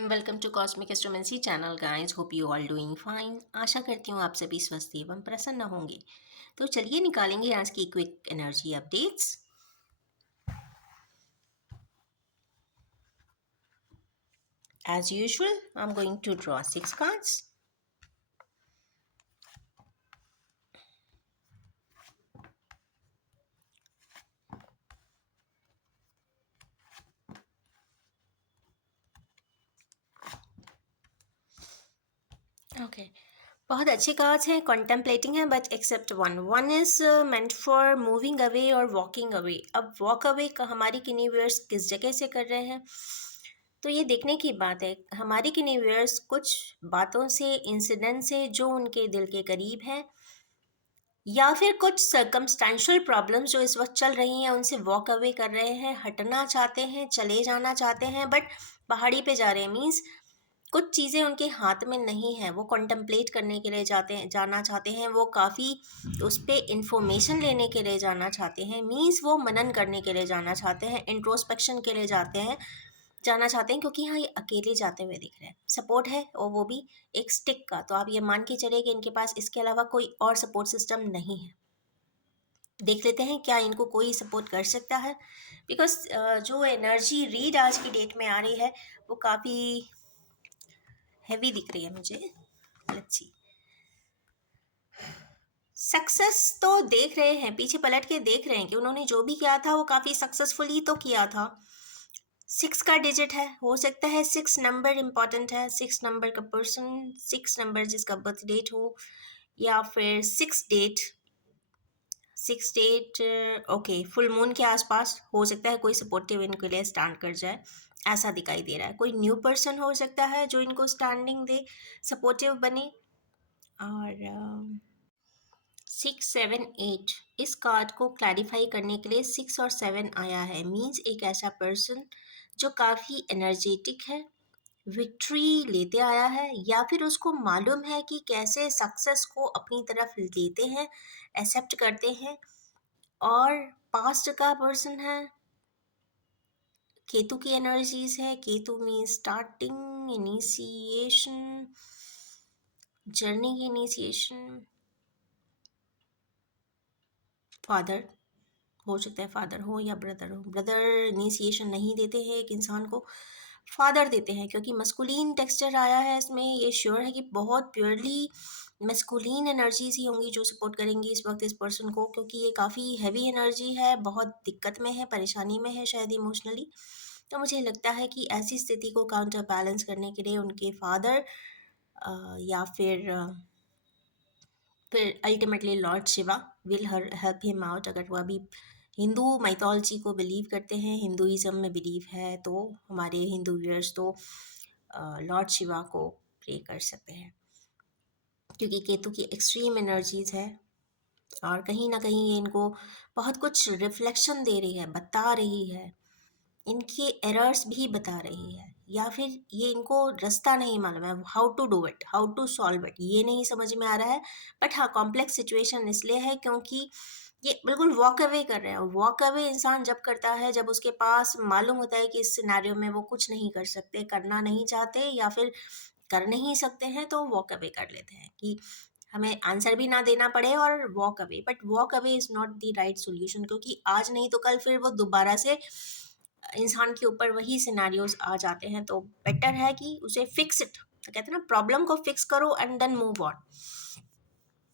Welcome to cosmic astromancy channel guys. Hope you all doing fine. आशा करती हूँ आप सभी स्वस्थ एवं प्रसन्न होंगे। तो चलिए निकालेंगे आज की quick energy updates. As usual I am going to draw 6 cards. Okay, बहुत अच्छे कार्ड्स हैं, कॉन्टेम्पलेटिंग है, but except one is meant for moving away और वॉकिंग अवे। अब वॉक अवे का हमारी किनीवर्स किस जगह से कर रहे हैं, तो ये देखने की बात है। हमारी किनीवर्स कुछ बातों से, इंसिडेंट से जो उनके दिल के करीब हैं, या फिर कुछ सर्कमस्टेंशियल प्रॉब्लम्स जो इस वक्त चल रही हैं उनसे वॉक अवे कर रहे हैं, हटना चाहते हैं, चले जाना चाहते हैं, बट पहाड़ी पे जा रहे हैं। मीन्स कुछ चीज़ें उनके हाथ में नहीं है, वो कॉन्टम्पलेट करने के लिए जाना चाहते हैं, वो काफ़ी उस पर इंफॉर्मेशन लेने के लिए जाना चाहते हैं। मीन्स वो मनन करने के लिए जाना चाहते हैं, इंट्रोस्पेक्शन के लिए जाना चाहते हैं, क्योंकि यहाँ ये अकेले जाते हुए दिख रहे हैं। सपोर्ट है और वो भी एक स्टिक का, तो आप ये मान के चले कि इनके पास इसके अलावा कोई और सपोर्ट सिस्टम नहीं है। देख लेते हैं क्या इनको कोई सपोर्ट कर सकता है, बिकॉज जो एनर्जी रीड आज की डेट में आ रही है वो काफ़ी हैवी दिख रही है मुझे। Let's see. सक्सेस तो देख रहे हैं, पीछे पलट के देख रहे हैं कि उन्होंने जो भी किया था वो काफ़ी सक्सेसफुली तो किया था। 6 का डिजिट है, हो सकता है 6 नंबर इम्पॉर्टेंट है, 6 नंबर का पर्सन, 6 नंबर जिसका बर्थ डेट हो, या फिर 6 डेट ओके फुल मून के आसपास हो सकता है कोई सपोर्टिव इनके लिए स्टैंड कर जाए, ऐसा दिखाई दे रहा है। कोई न्यू पर्सन हो सकता है जो इनको स्टैंडिंग दे, सपोर्टिव बने। और 6, 7, 8 इस कार्ड को क्लैरिफाई करने के लिए 6 और 7 आया है। मीन्स एक ऐसा पर्सन जो काफ़ी एनर्जेटिक है, विक्ट्री लेते आया है, या फिर उसको मालूम है कि कैसे सक्सेस को अपनी तरफ लेते हैं, एक्सेप्ट करते हैं। और पास्ट का पर्सन है, केतु की एनर्जीज है। Ketu means starting, initiation, journey की इनिशिएशन। फादर हो सकता है, फादर हो या ब्रदर हो। ब्रदर इनिशिएशन नहीं देते हैं एक इंसान को, फादर देते हैं, क्योंकि मस्कुलिन टेक्सचर आया है इसमें। ये श्योर है कि बहुत प्योरली मस्कुलिन एनर्जीज ही होंगी जो सपोर्ट करेंगी इस वक्त इस पर्सन को, क्योंकि ये काफ़ी हैवी एनर्जी है, बहुत दिक्कत में है, परेशानी में है शायद इमोशनली। तो मुझे लगता है कि ऐसी स्थिति को काउंटर बैलेंस करने के लिए उनके फादर या फिर ultimately Lord Shiva will help him out. अगर वो अभी हिंदू माइथोलॉजी को बिलीव करते हैं, हिंदुइज्म में बिलीव है, तो हमारे हिंदू व्यूअर्स तो लॉर्ड शिवा को प्रे कर सकते हैं, क्योंकि केतु की एक्सट्रीम एनर्जीज है और कहीं ना कहीं ये इनको बहुत कुछ रिफ्लेक्शन दे रही है, बता रही है, इनके एरर्स भी बता रही है, या फिर ये इनको रास्ता नहीं मालूम है, how to do it, how to solve it, ये नहीं समझ में आ रहा है। बट हाँ, कॉम्प्लेक्स सिचुएशन इसलिए है क्योंकि ये बिल्कुल वॉक अवे कर रहे हैं। वॉक अवे इंसान जब करता है जब उसके पास मालूम होता है कि इस सिनेरियो में वो कुछ नहीं कर सकते, करना नहीं चाहते, या फिर कर नहीं सकते हैं, तो वॉक अवे कर लेते हैं कि हमें आंसर भी ना देना पड़े और walk away. But walk away is not the right solution, क्योंकि आज नहीं तो कल फिर वो दोबारा से इंसान के ऊपर वही सिनेरियोज आ जाते हैं। तो बेटर है कि उसे फिक्स इट, तो कहते हैं ना, प्रॉब्लम को फिक्स करो and then move on.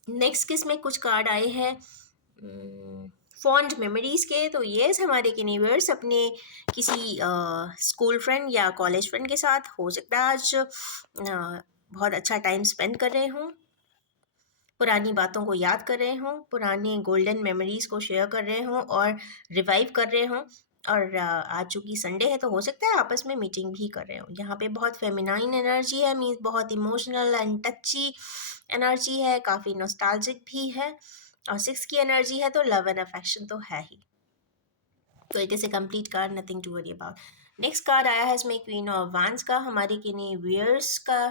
Next किस में कुछ कार्ड आए हैं फॉन्ड मेमोरीज के। तो ये हमारे किनीवर्स अपने किसी स्कूल फ्रेंड या कॉलेज फ्रेंड के साथ हो सकता है आज बहुत अच्छा टाइम स्पेंड कर रहे हों, पुरानी बातों को याद कर रहे हों, पुराने गोल्डन मेमोरीज को शेयर कर रहे हों और रिवाइव कर रहे हों। और आज चूँकि संडे है तो हो सकता है आपस में मीटिंग भी कर रहे हो। यहाँ पे बहुत फेमिनाइन एनर्जी है, मीन्स बहुत इमोशनल एंड टची एनर्जी है, काफ़ी नॉस्टैल्जिक भी है। और 6 की एनर्जी है तो लव एंड अफेक्शन तो है ही। तो it is a complete card, nothing to worry about. Next card आया है इसमें क्वीन ऑफ वांस का। हमारे किन्हीं व्यूअर्स का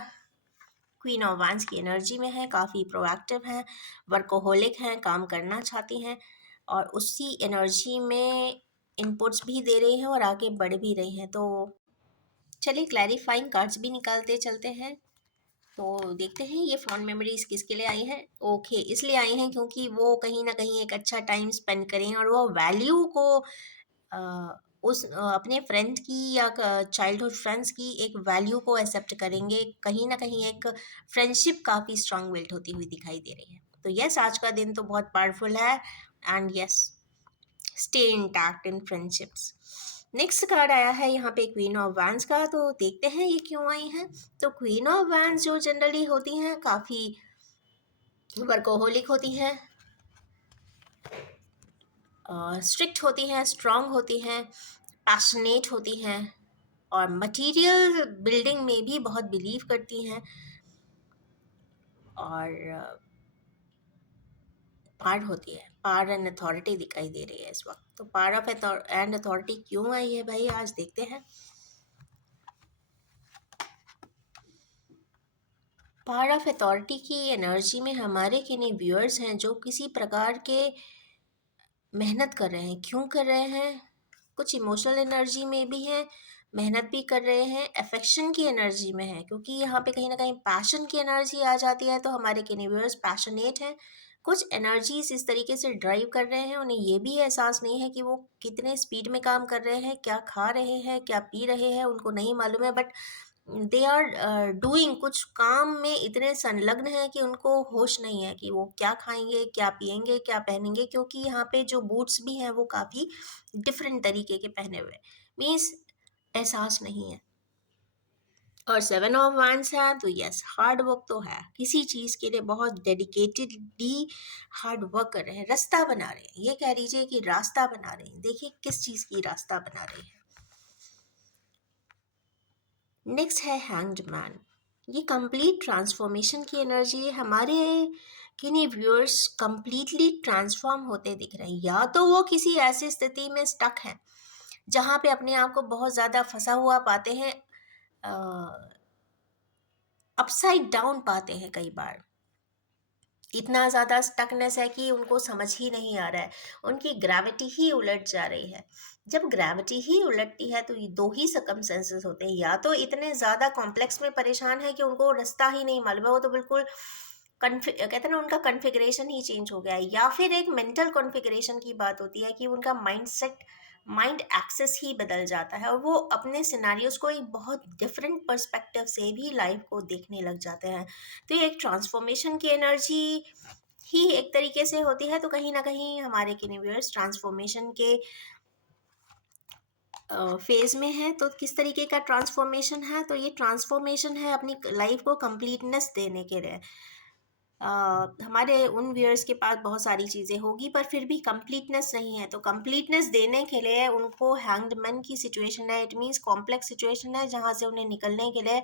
क्वीन ऑफ वांस की एनर्जी में है, काफ़ी प्रोएक्टिव हैं, वर्कोहोलिक हैं, काम करना चाहती हैं, और उसी एनर्जी में इनपुट्स भी दे रही हैं और आगे बढ़ भी रही हैं। तो चलिए क्लैरिफाइंग कार्ड्स भी निकालते चलते हैं। तो देखते हैं ये फ़ॉन्ड मेमोरीज़ किसके लिए आई हैं। ओके, इसलिए आई हैं क्योंकि वो कहीं न कहीं एक अच्छा टाइम स्पेंड करें और वो वैल्यू को अपने फ्रेंड की या चाइल्डहुड फ्रेंड्स की एक वैल्यू को एक्सेप्ट करेंगे। कहीं न कहीं एक फ्रेंडशिप काफ़ी स्ट्रॉन्ग बिल्ड होती हुई दिखाई दे रही है। तो यस, आज का दिन तो बहुत पावरफुल है and yes, stay intact in friendships. Next card आया है यहाँ पे क्वीन ऑफ वैंड्स का, तो देखते हैं ये क्यों आई हैं। तो क्वीन ऑफ वैंड्स जो जनरली होती हैं काफ़ी वर्कोहोलिक होती हैं, स्ट्रिक्ट होती हैं, स्ट्रांग होती हैं, पैशनेट होती हैं और मटेरियल बिल्डिंग में भी बहुत बिलीव करती हैं और पार होती है। पार एंड अथॉरिटी दिखाई दे रही है इस वक्त। तो पार ऑफ एंड अथॉरिटी क्यों आई है भाई, आज देखते हैं। पावर ऑफ अथॉरिटी की एनर्जी में हमारे किन्हीं व्यूअर्स हैं जो किसी प्रकार के मेहनत कर रहे हैं। क्यों कर रहे हैं? कुछ इमोशनल एनर्जी में भी हैं, मेहनत भी कर रहे हैं, अफेक्शन की एनर्जी में है, क्योंकि यहाँ पे कहीं ना कहीं पैशन की एनर्जी आ जाती है। तो हमारे किन्हीं व्यूअर्स पैशनेट हैं, कुछ एनर्जीज इस तरीके से ड्राइव कर रहे हैं, उन्हें ये भी एहसास नहीं है कि वो कितने स्पीड में काम कर रहे हैं, क्या खा रहे हैं, क्या पी रहे हैं, उनको नहीं मालूम है। बट दे आर डूइंग, कुछ काम में इतने संलग्न हैं कि उनको होश नहीं है कि वो क्या खाएंगे, क्या पिएंगे, क्या पहनेंगे, क्योंकि यहाँ पे जो बूट्स भी हैं वो काफ़ी डिफरेंट तरीके के पहने हुए, मीन्स एहसास नहीं है। और सेवन ऑफ वैंड्स है तो यस, हार्ड वर्क तो है, किसी चीज़ के लिए बहुत डेडिकेटेडली हार्ड वर्क कर रहे हैं, रास्ता बना रहे हैं, ये कह लीजिए कि रास्ता बना रहे हैं। देखिए किस चीज़ की रास्ता बना रहे हैं। नेक्स्ट है हैंग्ड मैन। ये कंप्लीट ट्रांसफॉर्मेशन की एनर्जी है। हमारे किन्हीं व्यूअर्स कंप्लीटली ट्रांसफॉर्म होते दिख रहे हैं, या तो वो किसी ऐसी स्थिति में स्टक हैं जहाँ पे अपने आप को बहुत ज़्यादा फंसा हुआ पाते हैं, अपसाइड डाउन पाते हैं कई बार। इतना ज़्यादा स्टकनेस है कि उनको समझ ही नहीं आ रहा है, उनकी ग्रेविटी ही उलट जा रही है। जब ग्रेविटी ही उलटती है तो ये दो ही सर्कमस्टेंसेस होते हैं, या तो इतने ज़्यादा कॉम्प्लेक्स में परेशान है कि उनको रास्ता ही नहीं मालूम है, वो तो बिल्कुल कहते हैं ना, उनका कॉन्फ़िगरेशन ही चेंज हो गया है, या फिर एक मेंटल कॉन्फ़िगरेशन की बात होती है कि उनका माइंड एक्सेस ही बदल जाता है और वो अपने सिनेरियोज को एक बहुत डिफरेंट पर्सपेक्टिव से भी लाइफ को देखने लग जाते हैं। तो ये एक ट्रांसफॉर्मेशन की एनर्जी ही एक तरीके से होती है। तो कहीं ना कहीं हमारे यूनिवर्स ट्रांसफॉर्मेशन के फेज में है। तो किस तरीके का ट्रांसफॉर्मेशन है? तो ये ट्रांसफॉर्मेशन है अपनी लाइफ को कंप्लीटनेस देने के लिए। हमारे उन व्यूअर्स के पास बहुत सारी चीज़ें होगी पर फिर भी कंप्लीटनेस नहीं है, तो कंप्लीटनेस देने के लिए उनको हैंग्डमैन की सिचुएशन है, इट मीन्स कॉम्प्लेक्स सिचुएशन है जहाँ से उन्हें निकलने के लिए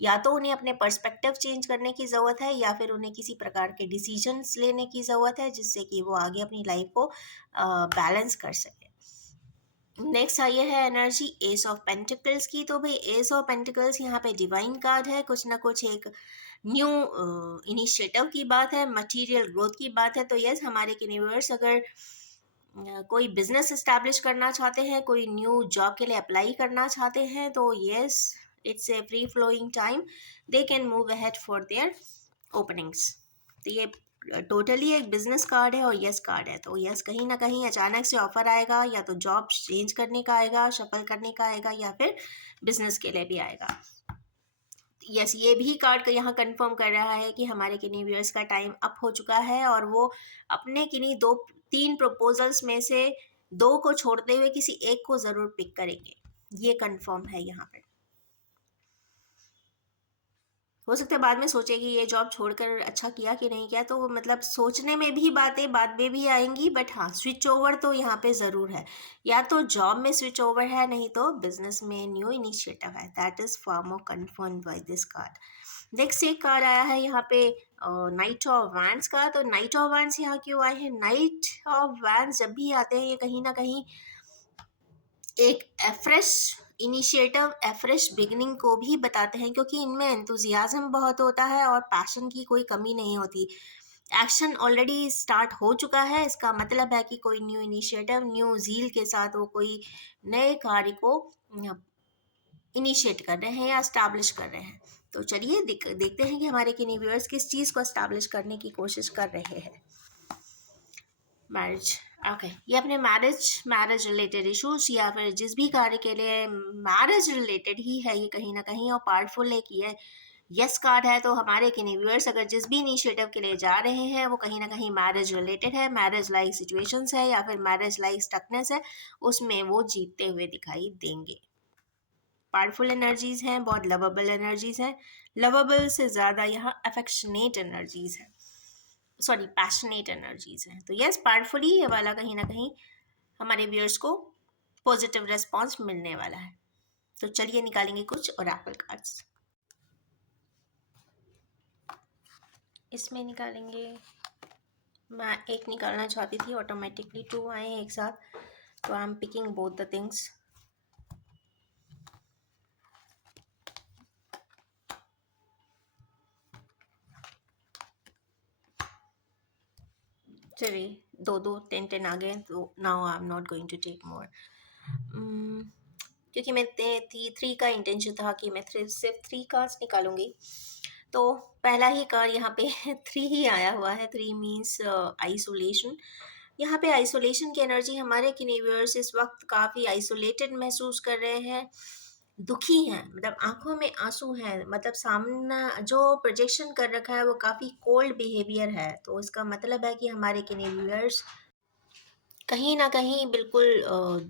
या तो उन्हें अपने पर्सपेक्टिव चेंज करने की ज़रूरत है या फिर उन्हें किसी प्रकार के डिसीजंस लेने की ज़रूरत है जिससे कि वो आगे अपनी लाइफ को बैलेंस कर सके। नेक्स्ट आई है एनर्जी एस ऑफ पेंटिकल्स की। तो भाई एस ऑफ पेंटिकल्स यहाँ पे डिवाइन कार्ड है, कुछ ना कुछ एक न्यू इनिशिएटिव की बात है, मटेरियल ग्रोथ की बात है। तो यस, हमारे यूनिवर्स अगर कोई बिजनेस इस्टेब्लिश करना चाहते हैं, कोई न्यू जॉब के लिए अप्लाई करना चाहते हैं, तो yes, it's a free flowing time, they can move ahead for their openings. तो ये टोटली एक बिजनेस कार्ड है और यस कार्ड है। तो यस, कहीं ना कहीं अचानक से ऑफर आएगा, या तो जॉब चेंज करने का आएगा, शफल करने का आएगा, या फिर बिजनेस के लिए भी आएगा। यस, ये भी कार्ड का यहाँ कंफर्म कर रहा है कि हमारे किन्हीं व्यूअर्स का टाइम अप हो चुका है और वो अपने किन्हीं दो तीन प्रपोजल्स में से दो को छोड़ते हुए किसी एक को ज़रूर पिक करेंगे, ये कंफर्म है यहाँ पर। हो सकता है बाद में सोचे कि ये जॉब छोड़कर अच्छा किया कि नहीं किया, तो मतलब सोचने में भी बातें बाद में भी आएंगी, बट हाँ, स्विच ओवर तो यहाँ पे ज़रूर है, या तो जॉब में स्विच ओवर है, नहीं तो बिजनेस में न्यू इनिशिएटिव है। That is far more confirm by this card. Next एक कार्ड आया है यहाँ पे नाइट ऑफ वैंड्स का। तो नाइट ऑफ वैंड्स यहाँ क्यों आए हैं? नाइट ऑफ वैंड्स जब भी आते हैं ये कहीं ना कहीं एक फ्रेश इनिशिएटिव, फ्रेश बिगिनिंग को भी बताते हैं, क्योंकि इनमें एंथुजियाज्म बहुत होता है और पैशन की कोई कमी नहीं होती। एक्शन ऑलरेडी स्टार्ट हो चुका है, इसका मतलब है कि कोई न्यू इनिशिएटिव, न्यू ज़ील के साथ वो कोई नए कार्य को इनिशिएट कर रहे हैं या एस्टैब्लिश कर रहे हैं। तो चलिए देखते हैं कि हमारे किन्हीं व्यूअर्स किस चीज़ को एस्टैब्लिश करने की कोशिश कर रहे हैं। मैरिज, ओके, ये अपने मैरिज रिलेटेड इश्यूज या फिर जिस भी कार्य के लिए मैरिज रिलेटेड ही है ये कहीं ना कहीं, और पावरफुल है कि ये यस कार्ड है। तो हमारे किन्हीं व्यूअर्स अगर जिस भी इनिशिएटिव के लिए जा रहे हैं वो कहीं ना कहीं मैरिज रिलेटेड है, मैरिज लाइक सिचुएशंस है या फिर मैरिज लाइक स्टकनेस है, उसमें वो जीतते हुए दिखाई देंगे। पावरफुल एनर्जीज हैं, बहुत लवेबल एनर्जीज हैं। लवेबल से ज़्यादा यहाँ अफेक्शनेट एनर्जीज हैं, सॉरी पैशनेट एनर्जीज हैं। तो यस, पावरफुली ये वाला कहीं ना कहीं हमारे व्यूअर्स को पॉजिटिव रिस्पॉन्स मिलने वाला है। तो चलिए निकालेंगे कुछ ओरेकल कार्ड्स। इसमें निकालेंगे, मैं एक निकालना चाहती थी, ऑटोमेटिकली 2 आए हैं एक साथ, तो I am picking both the things. चलिए 2 2 10 आ गए, तो now I am not going to take more, क्योंकि मैं 3 का इंटेंशन था कि मैं सिर्फ 3 कार्ड्स निकालूंगी। तो पहला ही कार्ड यहाँ पे 3 ही आया हुआ है। 3 मीन्स आइसोलेशन। यहाँ पे आइसोलेशन की एनर्जी, हमारे किन्हीं व्यूअर्स इस वक्त काफ़ी आइसोलेटेड महसूस कर रहे हैं, दुखी हैं, मतलब आंखों में आंसू हैं, मतलब सामना जो प्रोजेक्शन कर रखा है वो काफ़ी कोल्ड बिहेवियर है। तो इसका मतलब है कि हमारे किन्हीं व्यूअर्स कहीं न कहीं बिल्कुल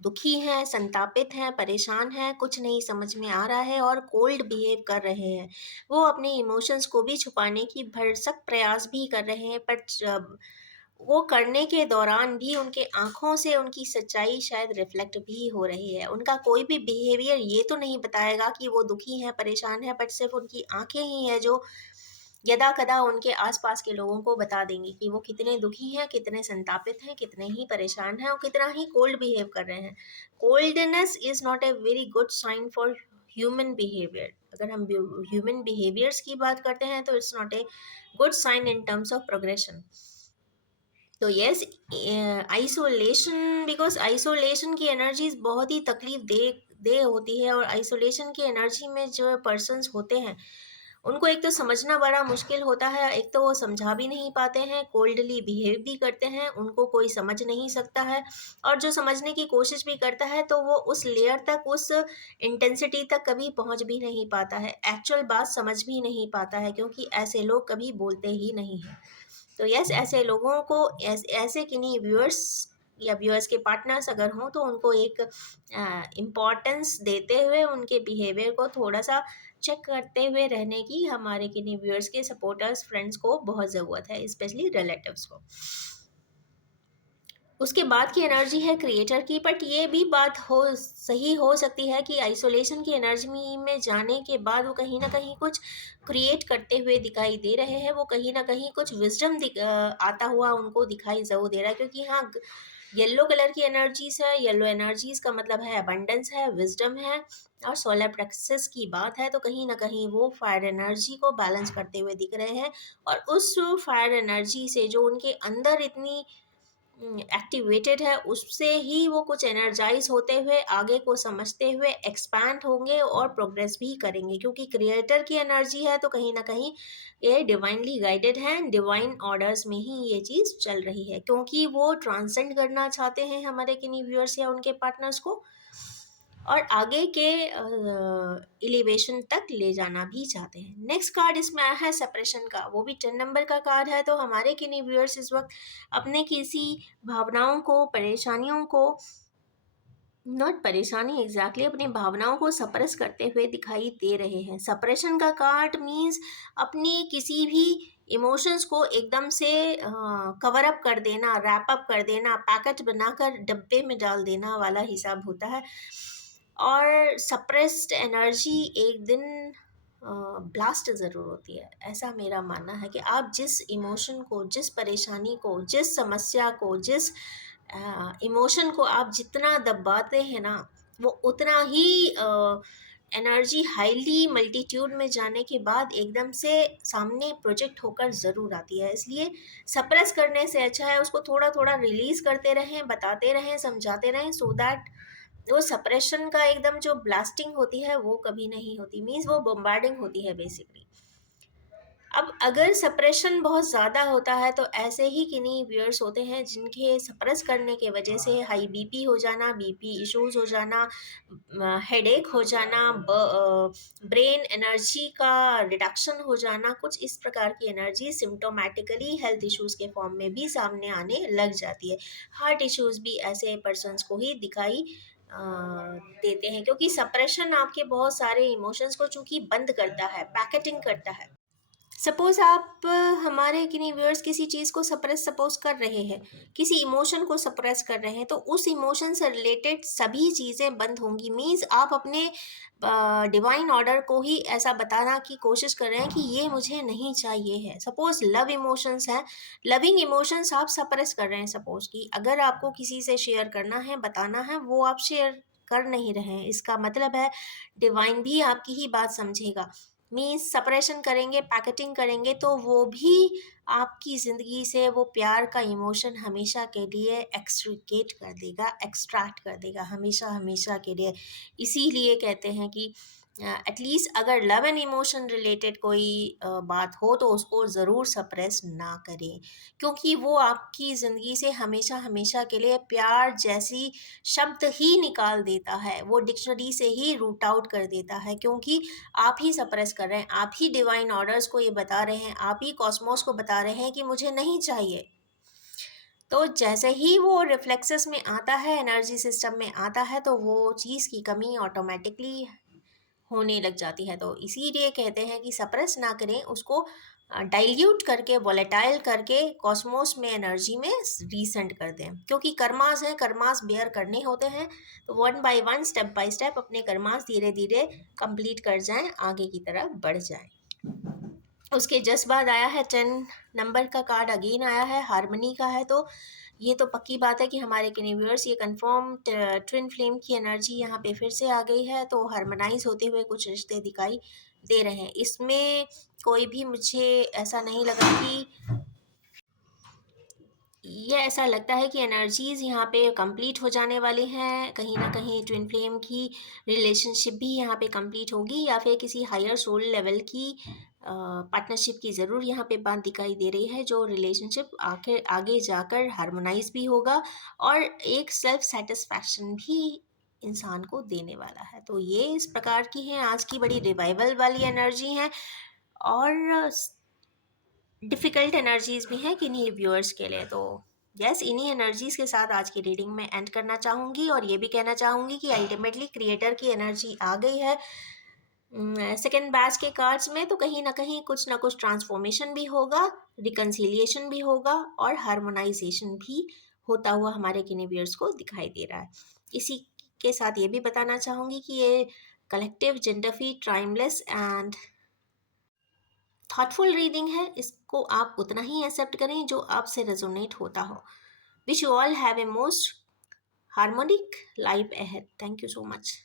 दुखी हैं, संतापित हैं, परेशान हैं, कुछ नहीं समझ में आ रहा है और कोल्ड बिहेव कर रहे हैं। वो अपने इमोशंस को भी छुपाने की भरसक प्रयास भी कर रहे हैं, पर जब वो करने के दौरान भी उनके आँखों से उनकी सच्चाई शायद रिफ्लेक्ट भी हो रही है। उनका कोई भी बिहेवियर ये तो नहीं बताएगा कि वो दुखी हैं, परेशान हैं, बट सिर्फ़ उनकी आँखें ही हैं जो यदाकदा उनके आसपास के लोगों को बता देंगी कि वो कितने दुखी हैं, कितने संतापित हैं, कितने ही परेशान हैं और कितना ही कोल्ड बिहेव कर रहे हैं। Coldness is not a very good sign for human behaviour. अगर हम ह्यूमन बिहेवियर्स की बात करते हैं तो it's not a good sign in terms of progression. तो यस, आइसोलेशन, बिकॉज आइसोलेशन की एनर्जीज बहुत ही तकलीफ दे होती है, और आइसोलेशन की एनर्जी में जो पर्सन्स होते हैं उनको एक तो समझना बड़ा मुश्किल होता है, एक तो वो समझा भी नहीं पाते हैं, कोल्डली बिहेव भी करते हैं, उनको कोई समझ नहीं सकता है, और जो समझने की कोशिश भी करता है तो वो उस लेयर तक, उस इंटेंसिटी तक कभी पहुंच भी नहीं पाता है, एक्चुअल बात समझ भी नहीं पाता है, क्योंकि ऐसे लोग कभी बोलते ही नहीं हैं। तो यस, ऐसे लोगों को ऐसे किन्हीं व्यूअर्स या व्यूअर्स के पार्टनर्स अगर हों तो उनको एक इम्पॉर्टेंस देते हुए उनके बिहेवियर को थोड़ा सा चेक करते हुए रहने की हमारे किन्हीं व्यूअर्स के सपोर्टर्स फ्रेंड्स को बहुत ज़रूरत है, स्पेशली रिलेटिव्स को। उसके बाद की एनर्जी है क्रिएटर की, बट ये भी बात सही हो सकती है कि आइसोलेशन की एनर्जी में जाने के बाद वो कहीं ना कहीं कुछ क्रिएट करते हुए दिखाई दे रहे हैं, वो कहीं ना कहीं कुछ विजडम आता हुआ उनको दिखाई ज़रूर दे रहा है, क्योंकि हाँ, येलो कलर की एनर्जीज है, येलो एनर्जीज का मतलब है अबंडेंस है, विजडम है, और सोलर प्लेक्सस की बात है, तो कहीं ना कहीं वो फायर एनर्जी को बैलेंस करते हुए दिख रहे हैं, और उस फायर एनर्जी से जो उनके अंदर इतनी एक्टिवेटेड है, उससे ही वो कुछ एनर्जाइज होते हुए आगे को समझते हुए एक्सपैंड होंगे और प्रोग्रेस भी करेंगे, क्योंकि क्रिएटर की एनर्जी है तो कहीं ना कहीं ये डिवाइनली गाइडेड है, डिवाइन ऑर्डर्स में ही ये चीज़ चल रही है, क्योंकि वो ट्रांसेंड करना चाहते हैं हमारे किन्हीं व्यूअर्स या उनके पार्टनर्स को, और आगे के एलिवेशन तक ले जाना भी चाहते हैं। नेक्स्ट कार्ड इसमें आया है सेपरेशन का, वो भी 10 नंबर का कार्ड है। तो हमारे किन्हीं व्यूअर्स इस वक्त अपने किसी भावनाओं को, परेशानियों को, नॉट परेशानी एग्जैक्टली, अपनी भावनाओं को सप्रेस करते हुए दिखाई दे रहे हैं। सप्रेशन का कार्ड मीन्स अपनी किसी भी इमोशंस को एकदम से कवर अप कर देना, रैप अप कर देना, पैकेट बनाकर डब्बे में डाल देना वाला हिसाब होता है, और सप्रेस्ड एनर्जी एक दिन ब्लास्ट ज़रूर होती है। ऐसा मेरा मानना है कि आप जिस इमोशन को, जिस परेशानी को, जिस समस्या को, जिस इमोशन को आप जितना दबाते हैं ना, वो उतना ही एनर्जी हाईली मल्टीट्यूड में जाने के बाद एकदम से सामने प्रोजेक्ट होकर ज़रूर आती है। इसलिए सप्रेस करने से अच्छा है उसको थोड़ा थोड़ा रिलीज़ करते रहें, बताते रहें, समझाते रहें, सो दैट वो सप्रेशन का एकदम जो ब्लास्टिंग होती है वो कभी नहीं होती, मीन्स वो बम्बार्डिंग होती है बेसिकली। अब अगर सप्रेशन बहुत ज़्यादा होता है तो ऐसे ही किन्हीं व्यूअर्स होते हैं जिनके सप्रेस करने के वजह से हाई बीपी हो जाना, बीपी इश्यूज हो जाना, हेडेक हो जाना, ब्रेन एनर्जी का रिडक्शन हो जाना, कुछ इस प्रकार की एनर्जी सिम्टोमेटिकली हेल्थ इश्यूज के फॉर्म में भी सामने आने लग जाती है। हार्ट इश्यूज भी ऐसे पर्सनस को ही दिखाई देते हैं, क्योंकि सप्रेशन आपके बहुत सारे इमोशंस को चूंकि बंद करता है, पैकेटिंग करता है। सपोज आप हमारे किन्हीं व्यूअर्स किसी चीज़ को सप्रेस सपोज कर रहे हैं, किसी इमोशन को सप्रेस कर रहे हैं, तो उस इमोशन से रिलेटेड सभी चीज़ें बंद होंगी। मीन्स आप अपने डिवाइन ऑर्डर को ही ऐसा बताना की कोशिश कर रहे हैं कि ये मुझे नहीं चाहिए है। सपोज लव इमोशंस है, लविंग इमोशंस आप सप्रेस कर रहे हैं, सपोज कि अगर आपको किसी से शेयर करना है, बताना है, वो आप शेयर कर नहीं रहे हैं, इसका मतलब है डिवाइन भी आपकी ही बात समझेगा। मीन्स सप्रेशन करेंगे, पैकेटिंग करेंगे, तो वो भी आपकी ज़िंदगी से वो प्यार का इमोशन हमेशा के लिए एक्सट्रिकेट कर देगा, एक्सट्रैक्ट कर देगा, हमेशा हमेशा के लिए। इसीलिए कहते हैं कि एटलीस्ट अगर लव एंड इमोशन रिलेटेड कोई बात हो तो उसको ज़रूर सप्रेस ना करें, क्योंकि वो आपकी ज़िंदगी से हमेशा हमेशा के लिए प्यार जैसी शब्द ही निकाल देता है, वो डिक्शनरी से ही रूट आउट कर देता है, क्योंकि आप ही सप्रेस कर रहे हैं, आप ही डिवाइन ऑर्डर्स को ये बता रहे हैं, आप ही कॉस्मोस को बता रहे हैं कि मुझे नहीं चाहिए। तो जैसे ही वो रिफ्लेक्सेस में आता है, एनर्जी सिस्टम में आता है, तो वो चीज़ की कमी ऑटोमेटिकली होने लग जाती है। तो इसीलिए कहते हैं कि सप्रेस ना करें, उसको डाइल्यूट करके, वोलेटाइल करके कॉस्मोस में एनर्जी में रीसेंड कर दें, क्योंकि कर्मास हैं, कर्मास बेयर करने होते हैं। तो one by one, step by step अपने कर्मास धीरे धीरे कंप्लीट कर जाएं, आगे की तरफ बढ़ जाएं। उसके जस्ट बाद आया है 10 नंबर का कार्ड, अगेन आया है हारमनी का है। तो ये तो पक्की बात है कि हमारे यूनिवर्स ये कंफर्म ट्विन फ्लेम की एनर्जी यहाँ पे फिर से आ गई है, तो हार्मोनाइज होते हुए कुछ रिश्ते दिखाई दे रहे हैं। इसमें कोई भी मुझे ऐसा नहीं लगा कि ये ऐसा लगता है कि एनर्जीज़ यहाँ पे कंप्लीट हो जाने वाली हैं, कहीं ना कहीं ट्विन फ्लेम की रिलेशनशिप भी यहाँ पे कंप्लीट होगी, या फिर किसी हायर सोल लेवल की पार्टनरशिप की ज़रूर यहाँ पे बात दिखाई दे रही है, जो रिलेशनशिप आखिर आगे जाकर हार्मोनाइज भी होगा और एक सेल्फ सेटिस्फैक्शन भी इंसान को देने वाला है। तो ये इस प्रकार की है, आज की बड़ी रिवाइवल वाली एनर्जी है, और डिफ़िकल्ट एनर्जीज़ भी हैं किन्हीं व्यूअर्स के लिए। तो यस, इन्हीं एनर्जीज़ के साथ आज की रीडिंग में एंड करना चाहूँगी, और ये भी कहना चाहूँगी कि अल्टीमेटली क्रिएटर की एनर्जी आ गई है सेकेंड बैच के कार्ड्स में। तो कहीं ना कुछ ट्रांसफॉर्मेशन भी होगा, रिकन्सिलिएशन भी होगा, और हार्मोनाइजेशन भी होता हुआ हमारे किन्हीं व्यूअर्स को दिखाई दे रहा है। इसी के साथ ये भी बताना चाहूँगी कि ये कलेक्टिव जेंडरफी टाइमलेस एंड थॉटफुल रीडिंग है, इसको आप उतना ही एक्सेप्ट करें जो आपसे रेजोनेट होता हो। Wish you all have a most harmonic life ahead. Thank you so much.